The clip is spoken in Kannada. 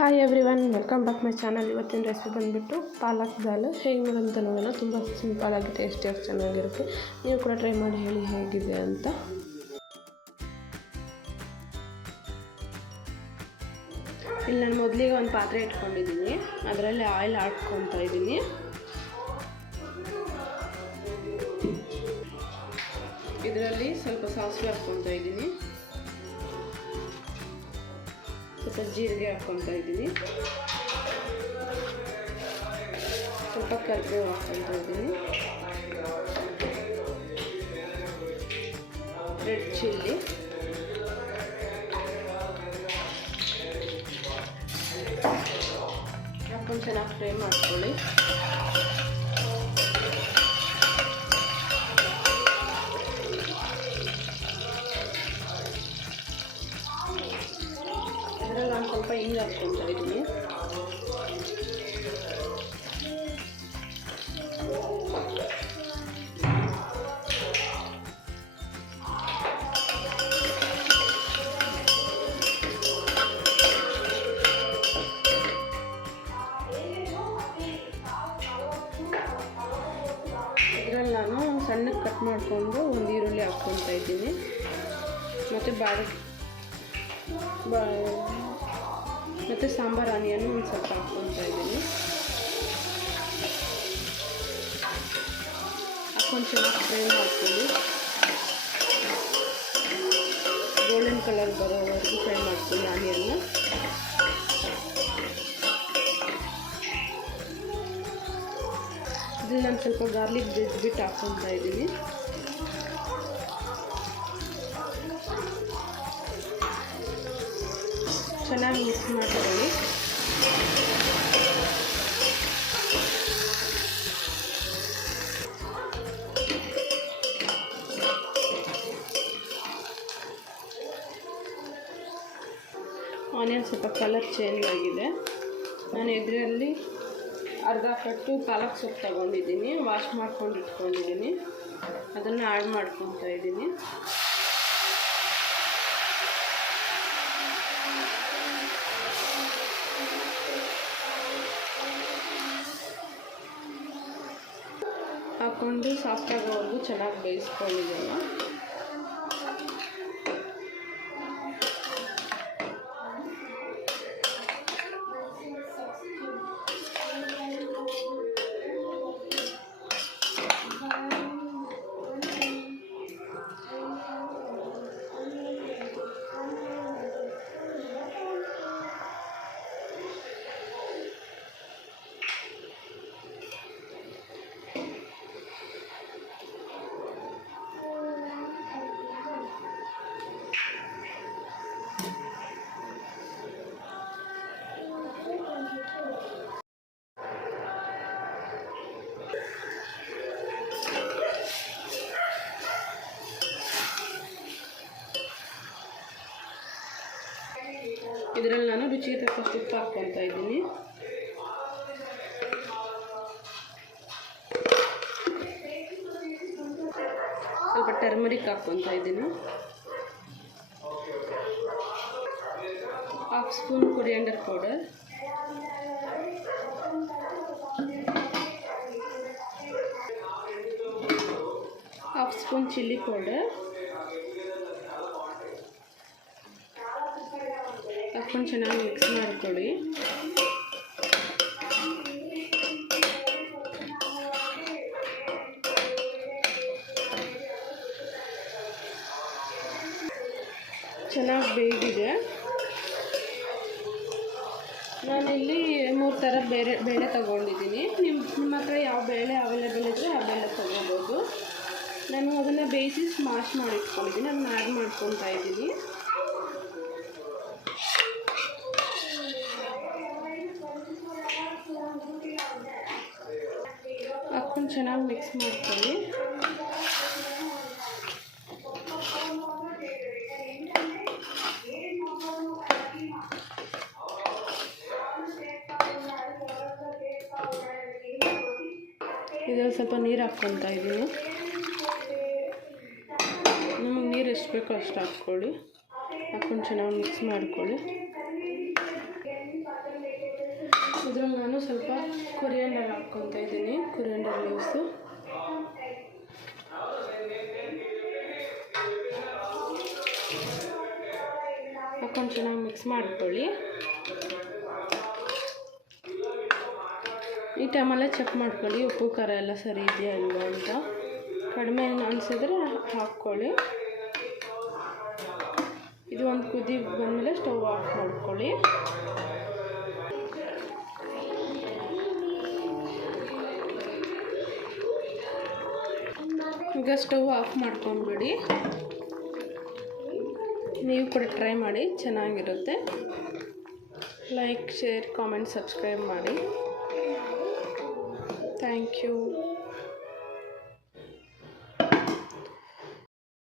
Hi everyone, welcome back my channel. ಇವತ್ತಿನ ರೆಸಿಪಿ ಬಂದುಬಿಟ್ಟು ಪಾಲಕ್ ದಾಲ್. ಹೇಗೆ ಮಾಡೋದಂತ ನೋಡೋಣ. ತುಂಬ ಸಿಂಪಲಾಗಿ ಟೇಸ್ಟಿಯಾಗಿ ಚೆನ್ನಾಗಿರುತ್ತೆ. ನೀವು ಕೂಡ ಟ್ರೈ ಮಾಡಿ ಹೇಳಿ ಹೇಗಿದೆ ಅಂತ. ಇಲ್ಲಿ ನಾನು ಮೊದಲಿಗೆ ಒಂದು ಪಾತ್ರೆ ಇಟ್ಕೊಂಡಿದ್ದೀನಿ. ಅದರಲ್ಲಿ ಆಯಿಲ್ ಹಾಕ್ಕೊತಾ ಇದ್ದೀನಿ. ಇದರಲ್ಲಿ ಸ್ವಲ್ಪ ಸಾಸಿವೆ ಹಾಕ್ಕೊತಾ ಇದ್ದೀನಿ, ಸ್ವಲ್ಪ ಜೀರಿಗೆ ಹಾಕ್ಕೊತಾ ಇದ್ದೀನಿ, ಸ್ವಲ್ಪ ಕರಿಬೇವು ಹಾಕ್ಕೊತಾ ಇದ್ದೀನಿ, ರೆಡ್ ಚಿಲ್ಲಿ, ಹಾಕ್ಕೊಂಡು ಚೆನ್ನಾಗಿ ಫ್ರೈ ಮಾಡ್ಕೊಳ್ಳಿ. ಇದರಲ್ಲಿ ನಾನು ಸ್ವಲ್ಪ ಹಿಂಗೆ ಹಾಕ್ಕೊತಾ ಇದ್ದೀನಿ. ಇದರಲ್ಲಿ ನಾನು ಸಣ್ಣಕ್ಕೆ ಕಟ್ ಮಾಡಿಕೊಂಡು ಒಂದು ಈರುಳ್ಳಿ ಹಾಕ್ಕೊತಾ ಇದ್ದೀನಿ, ಮತ್ತು ಸಾಂಬಾರು ಆನಿಯನ್ನು ಒಂದು ಸ್ವಲ್ಪ ಹಾಕ್ಕೊತಾ ಇದ್ದೀನಿ. ಹಾಕ್ಕೊಂಡು ಚೆನ್ನಾಗಿ ಫ್ರೈ ಮಾಡ್ಕೊಳ್ಳಿ. ಗೋಲ್ಡನ್ ಕಲರ್ ಬರೋವರೆಗೂ ಫ್ರೈ ಮಾಡ್ಕೊಳ್ಳಿ ಆನಿಯನ್ನ. ಇದ್ರಲ್ಲಿ ನಾನು ಸ್ವಲ್ಪ ಗಾರ್ಲಿಕ್ ಬಿಟ್ಟು ಹಾಕ್ಕೊತಾ ಇದ್ದೀನಿ. ಚೆನ್ನಾಗಿ ಮಿಕ್ಸ್ ಮಾಡ್ಕೊಳ್ಳಿ. ಆನಿಯನ್ ಸ್ವಲ್ಪ ಕಲರ್ ಚೇಂಜ್ ಆಗಿದೆ. ನಾನು ಇದರಲ್ಲಿ ಅರ್ಧ ಕಟ್ಟು ಪಾಲಕ್ ಸೊಪ್ಪು ತಗೊಂಡಿದ್ದೀನಿ, ವಾಶ್ ಮಾಡ್ಕೊಂಡು ಇಟ್ಕೊಂಡಿದ್ದೀನಿ. ಅದನ್ನು ಆ್ಯಡ್ ಮಾಡ್ಕೊತಾ ಇದ್ದೀನಿ. ಹಾಕ್ಕೊಂಡು ಸಾಫ್ಟ್ ಆಗೋವರೆಗೂ ಚೆನ್ನಾಗಿ ಬೇಯಿಸ್ಕೊಂಡಿದ್ದೀನಿ. ಇದರಲ್ಲಿ ನಾನು ರುಚಿಗೆ ತಕ್ಕಷ್ಟು ಉಪ್ಪು ಹಾಕ್ಕೊತಾ ಇದ್ದೀನಿ. ಸ್ವಲ್ಪ ಟರ್ಮರಿಕ್ ಹಾಕ್ಕೊತಾ ಇದ್ದೀನಿ. 1/2 spoon coriander powder, 1/2 spoon chilli powder ಹಾಕ್ಕೊಂಡು ಚೆನ್ನಾಗಿ ಮಿಕ್ಸ್ ಮಾಡಿಕೊಡಿ. ಚೆನ್ನಾಗಿ ಬೇಯಿದೆ. ನಾನಿಲ್ಲಿ 3 ಥರ ಬೇಳೆ ತೊಗೊಂಡಿದ್ದೀನಿ. ನಿಮ್ಮ ಹತ್ರ ಯಾವ ಬೇಳೆ ಅವೈಲೇಬಲ್ ಇದ್ದರೆ ಆ ಬೇಳೆ ತೊಗೋಬೋದು. ನಾನು ಅದನ್ನು ಬೇಯಿಸಿ ಸ್ಮ್ಯಾಶ್ ಮಾಡಿ ಇಟ್ಕೊಂಡಿದ್ದೀನಿ. ಅದನ್ನ ಆ್ಯಡ್ ಮಾಡ್ಕೊತಾ ಇದ್ದೀನಿ. ಹಾಕ್ಕೊಂಡು ಚೆನ್ನಾಗಿ ಮಿಕ್ಸ್ ಮಾಡ್ಕೊಳ್ಳಿ. ಇದರಲ್ಲಿ ಸ್ವಲ್ಪ ನೀರು ಹಾಕ್ಕೊತಾ ಇದ್ದೀನಿ. ನಮಗೆ ನೀರು ಎಷ್ಟು ಬೇಕೋ ಅಷ್ಟು ಹಾಕ್ಕೊಳ್ಳಿ. ಹಾಕ್ಕೊಂಡು ಚೆನ್ನಾಗಿ ಮಿಕ್ಸ್ ಮಾಡ್ಕೊಳ್ಳಿ. ಸ್ವಲ್ಪ ಕೊರಿಯಂಡರ್ ಹಾಕ್ಕೊತಾ ಇದ್ದೀನಿ, ಕೊರಿಯಂಡರ್ ಲೀವ್ಸು. ಹಾಕೊಂಡು ಚೆನ್ನಾಗಿ ಮಿಕ್ಸ್ ಮಾಡ್ಕೊಳ್ಳಿ. ಈ ಟೈಮಲ್ಲೇ ಚೆಕ್ ಮಾಡ್ಕೊಳ್ಳಿ ಉಪ್ಪು ಖಾರ ಎಲ್ಲ ಸರಿ ಇದೆಯಾ ಇಲ್ವಾ ಅಂತ. ಕಡಿಮೆ ಅನಿಸಿದ್ರೆ ಹಾಕ್ಕೊಳ್ಳಿ. ಇದು ಒಂದು ಕುದಿ ಬಂದಮೇಲೆ ಸ್ಟವ್ ಆಫ್ ಮಾಡ್ಕೊಳ್ಳಿ. ಈಗ ಸ್ಟವ್ ಆಫ್ ಮಾಡ್ಕೊಂಡ್ಬಿಡಿ. ನೀವು ಕೂಡ ಟ್ರೈ ಮಾಡಿ, ಚೆನ್ನಾಗಿರುತ್ತೆ. ಲೈಕ್, ಶೇರ್, ಕಾಮೆಂಟ್, ಸಬ್ಸ್ಕ್ರೈಬ್ ಮಾಡಿ. Thank you.